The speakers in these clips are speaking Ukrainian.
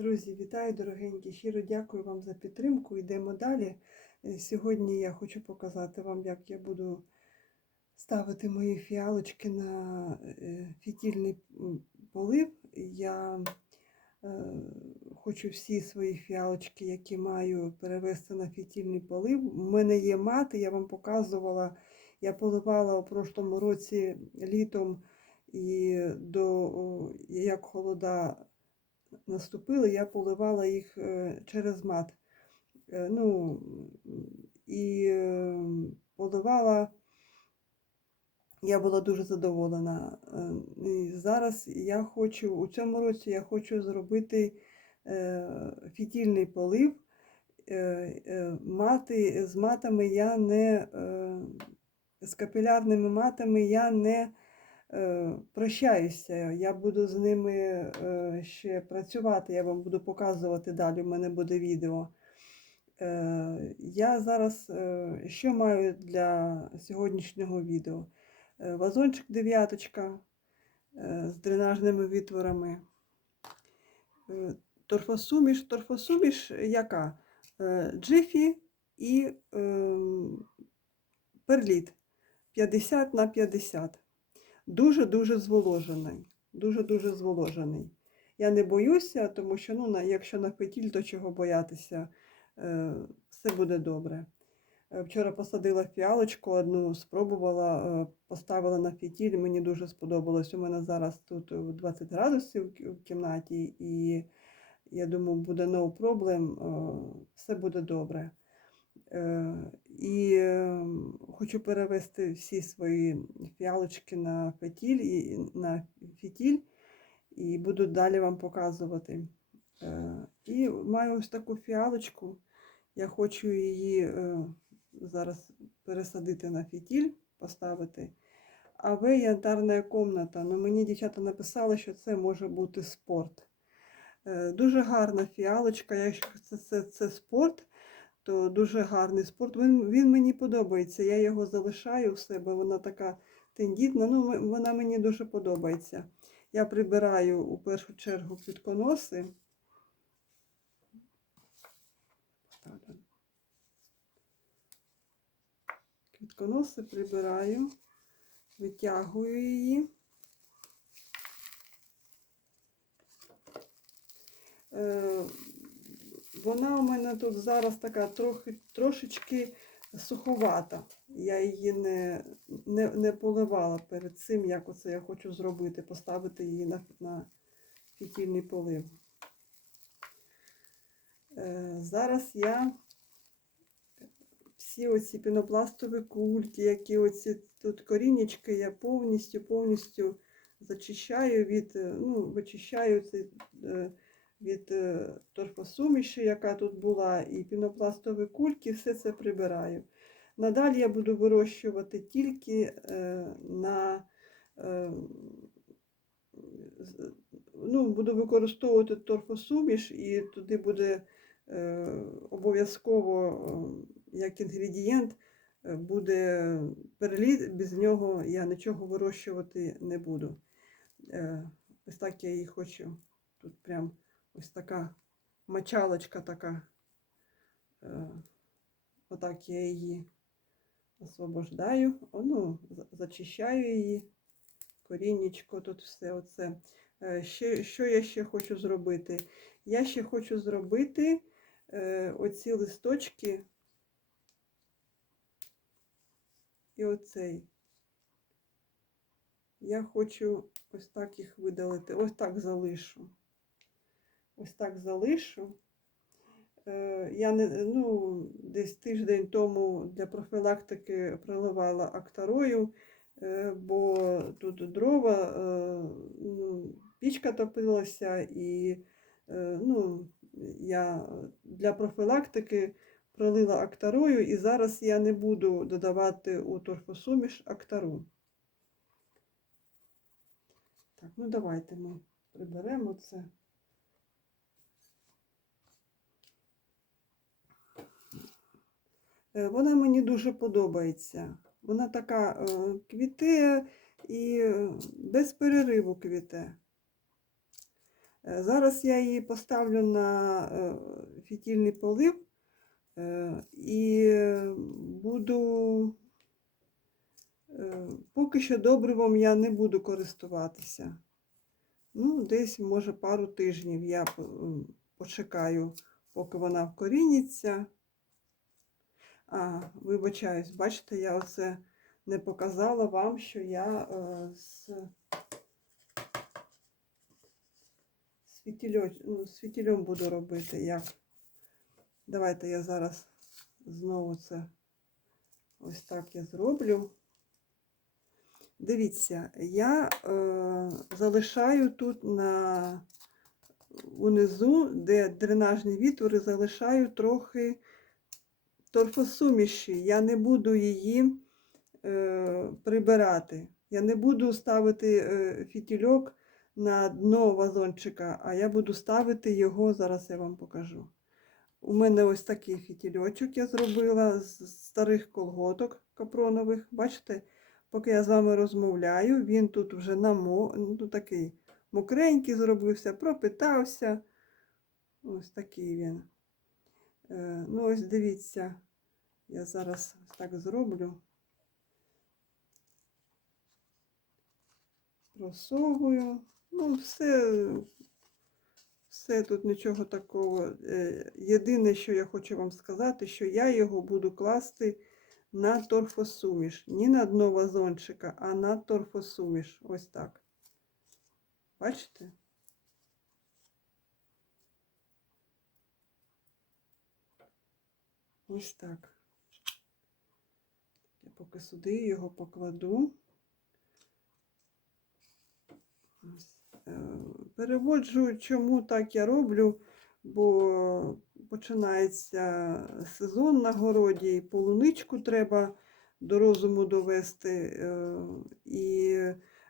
Друзі, вітаю, дорогенькі. Щиро дякую вам за підтримку. Йдемо далі. Е, Сьогодні я хочу показати вам, як я буду ставити мої фіалочки на е, фітільний полив. Я е, хочу всі свої фіалочки, які маю, перевести на фітільний полив. У мене є мати, я вам показувала. Я поливала у прошлому році літом і до як холода наступили, я поливала їх е, через мат. Е, Ну, і е, поливала, я була дуже задоволена. І зараз я хочу, у цьому році я хочу зробити фітільний полив. Мати, з матами я не, з капілярними матами я не прощаюся. Я буду з ними е, ще працювати, я вам буду показувати далі, у мене буде відео. Е, Я зараз е, що маю для сьогоднішнього відео? Е, Вазончик дев'яточка е, з дренажними відтворами. Е, Торфосуміш. Торфосуміш яка? Е, Джифі і ем, перліт 50 на 50 дуже-дуже зволожений. Дуже-дуже зволожений. Я не боюся, тому що ну, якщо на фетіль, то чого боятися, Е, все буде добре. Е, Вчора посадила фіалочку, одну спробувала, е, поставила на фітіль, мені дуже сподобалось. У мене зараз тут е, 20 градусів в кімнаті, і я думаю, буде no problem, все буде добре. Е, І е, хочу перевести всі свої фіалочки на фетіль і на фітіль, і буду далі вам показувати. Е, І маю ось таку фіалочку. Я хочу її е, зараз пересадити на фітіль, поставити. А ви янтарна комната. Ну, мені дівчата написали, що це може бути спорт. Дуже гарна фіалочка. Якщо це, це, це спорт, то дуже гарний спорт. Він, він мені подобається. Я його залишаю в себе. Вона така тендітна. Ну, вона мені дуже подобається. Я прибираю у першу чергу квітконоси. Квітконоси прибираю, витягую її. Вона у мене тут зараз така трохи, трошечки суховата. Я її не, не, не поливала перед цим, як оце я хочу зробити, поставити її на, на фітільний полив. Е, Зараз я всі оці пінопластові кульки, які оці тут корінечки, я повністю повністю зачищаю від, е, ну, вичищаю це е, від е, торфосуміші, яка тут була, і пінопластові кульки, все це прибираю. Надалі я буду вирощувати тільки е, на е, ну, буду використовувати торфосуміш, і туди буде обов'язково як інгредієнт буде переліт, без нього я нічого вирощувати не буду. Ось так я її хочу. Тут прям ось така мочалочка така. Е, Отак я її освобождаю, О, ну, зачищаю її. Коріннячко, тут все оце. Е, Ще, що я ще хочу зробити? Я ще хочу зробити е, оці листочки і оцей. Я хочу ось так їх видалити. Ось так залишу. Ось так залишу. Е, Я не, ну, десь тиждень тому для профілактики проливала актарою, е, бо тут дрова, е, ну, пічка топилася, і ну, я для профілактики пролила актарою, і зараз я не буду додавати у торфосуміш актару. Так, ну давайте ми приберемо це. Вона мені дуже подобається. Вона така е, квіте і е, без перериву квіте. Е, Зараз я її поставлю на е, фітільний полив е, і е, буду. е, Поки що добривом я не буду користуватися. Ну, десь, може, пару тижнів я почекаю, поки вона вкорініться. А, вибачаюсь, бачите, я оце не показала вам, що я е, з, з, ну, з буду робити. Як? Давайте я зараз знову це ось так я зроблю. Дивіться, я е, залишаю тут на унизу, де дренажні відтвори, залишаю трохи торфосуміші. Я не буду її е, прибирати. Я не буду ставити е, фітільок на дно вазончика, а я буду ставити його, зараз я вам покажу. У мене ось такий фітільочок я зробила з старих колготок капронових. Бачите, поки я з вами розмовляю, він тут вже намо... ну, такий мокренький зробився, пропитався. Ось такий він. Е, ну, ось дивіться, я зараз так зроблю. Просовую. Ну, все, все тут нічого такого. Е, Єдине, що я хочу вам сказати, що я його буду класти на торфосуміш. Не на дно вазончика, а на торфосуміш. Ось так. Бачите? Ось так. Я поки сюди його покладу. Е, Переводжу, чому так я роблю, бо починається сезон на городі, і полуничку треба до розуму довести. е, І,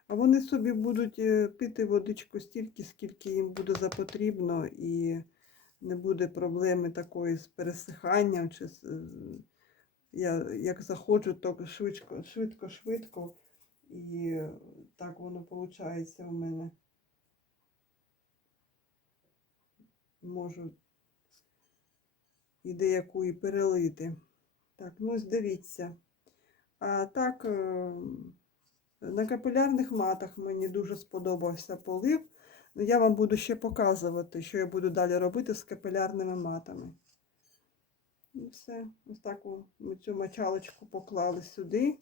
а вони собі будуть е, пити водичку стільки, скільки їм буде запотрібно, і не буде проблеми такої з пересиханням. Чи з, е, я як заходжу, то швидко, швидко, швидко, і так воно виходить у мене. Можу і деяку і перелити. Так, ну дивіться. А так, е, на капілярних матах мені дуже сподобався полив. Ну, Я вам буду ще показувати, що я буду далі робити з капілярними матами. І все. Ось так ми цю мочалочку поклали сюди.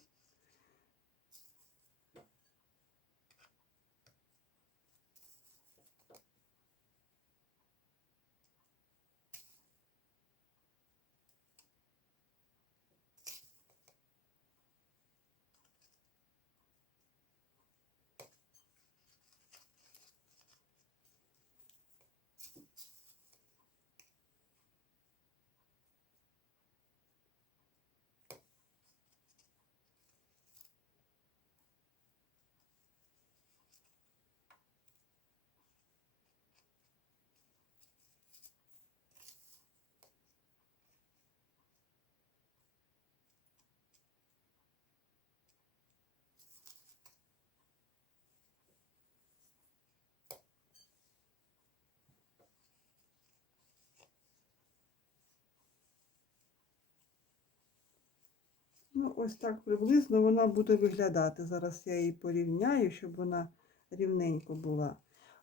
Ну, ось так приблизно вона буде виглядати. Зараз я її порівняю, щоб вона рівненько була.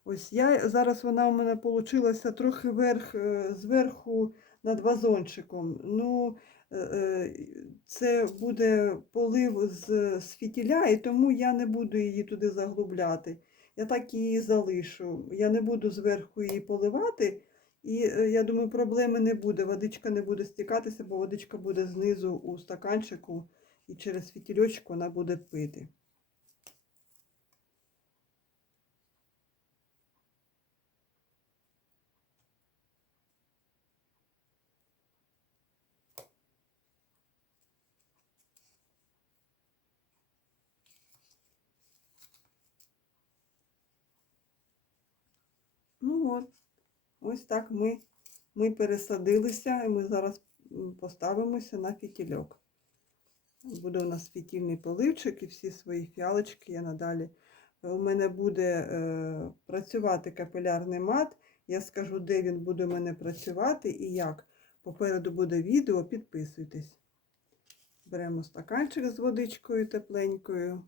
Ось я зараз вона у мене вийшла трохи верх, е, зверху над вазончиком. Ну, е, е, це буде полив з, з фітіля, і тому я не буду її туди заглубляти. Я так її залишу. Я не буду зверху її поливати. І е, я думаю, проблеми не буде. Водичка не буде стікатися, бо водичка буде знизу у стаканчику, і через фітільочок вона буде пити. Ну от, ось так ми, ми пересадилися, і ми зараз поставимося на фітільок. Буде у нас фітільний поливчик, і всі свої фіалочки я надалі у мене буде е, працювати капілярний мат. Я скажу, де він буде у мене працювати і як. Попереду буде відео, підписуйтесь. Беремо стаканчик з водичкою тепленькою,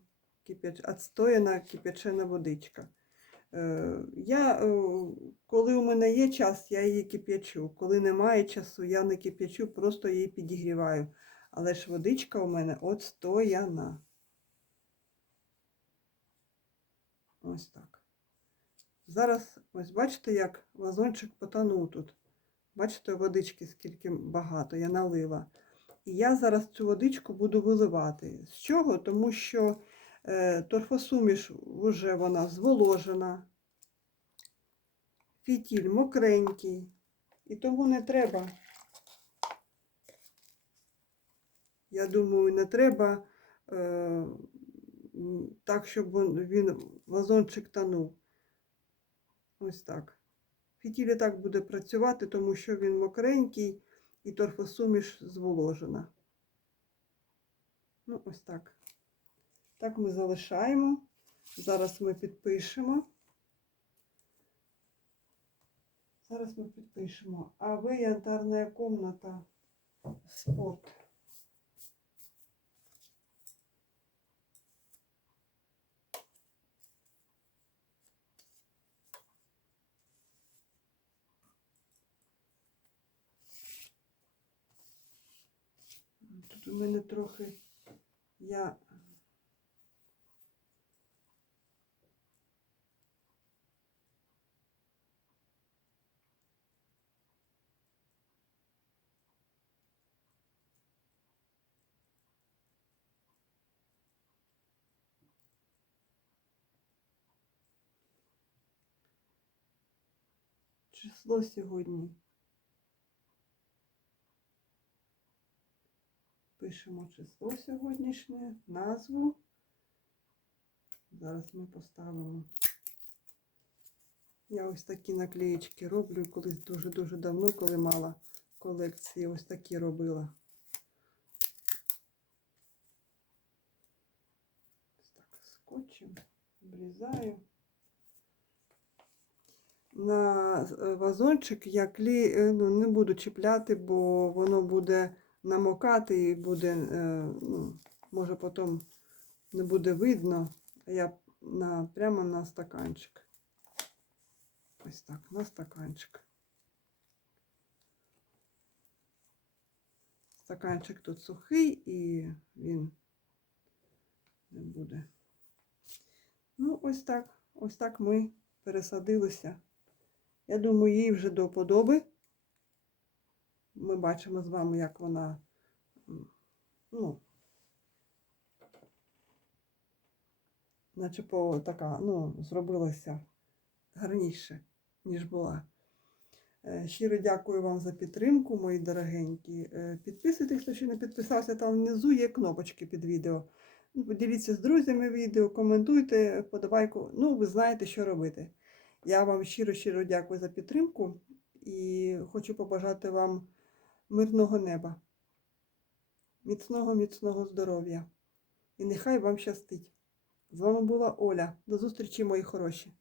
кип'яч... отстояна кип'ячена водичка. Е, Я, е, коли у мене є час, я її кип'ячу. Коли немає часу, я не кип'ячу, просто її підігріваю. Але ж водичка у мене отстояна. Ось так. Зараз, ось бачите, як вазончик потонув тут. Бачите, водички скільки багато, я налила. І я зараз цю водичку буду виливати. З чого? Тому що торфосуміш вже вона зволожена, фітіль мокренький, і тому не треба. Я думаю, не треба е, так, щоб він- вазончик тонув. Ось так. Фітіль так буде працювати, тому що він мокренький і торфосуміш зволожена. Ну, ось так. Так ми залишаємо. Зараз ми підпишемо. Зараз ми підпишемо. А ви янтарна комната спорт. Тут у мене трохи я. Число сьогодні. Пишемо число сьогоднішнє, назву. Зараз ми поставимо. Я ось такі наклеєчки роблю колись дуже-дуже давно, коли мала колекції, ось такі робила. Ось так, скотчем обрізаю. На е, вазончик я клей ну, не буду чіпляти, бо воно буде намокати і буде, е, ну, може потім не буде видно, я на, прямо на стаканчик. Ось так, на стаканчик. Стаканчик тут сухий і він не буде. Ну, ось так, ось так ми пересадилися. Я думаю, їй вже до подоби. Ми бачимо з вами, як вона ну, наче по така, ну, зробилася гарніше, ніж була. Е, Щиро дякую вам за підтримку, мої дорогенькі. Е, Підписуйтесь, хто ще не підписався, там внизу є кнопочки під відео. Поділіться з друзями відео, коментуйте, подобайку. Ну, ви знаєте, що робити. Я вам щиро-щиро дякую за підтримку і хочу побажати вам мирного неба, міцного, міцного здоров'я. І нехай вам щастить. З вами була Оля. До зустрічі, мої хороші.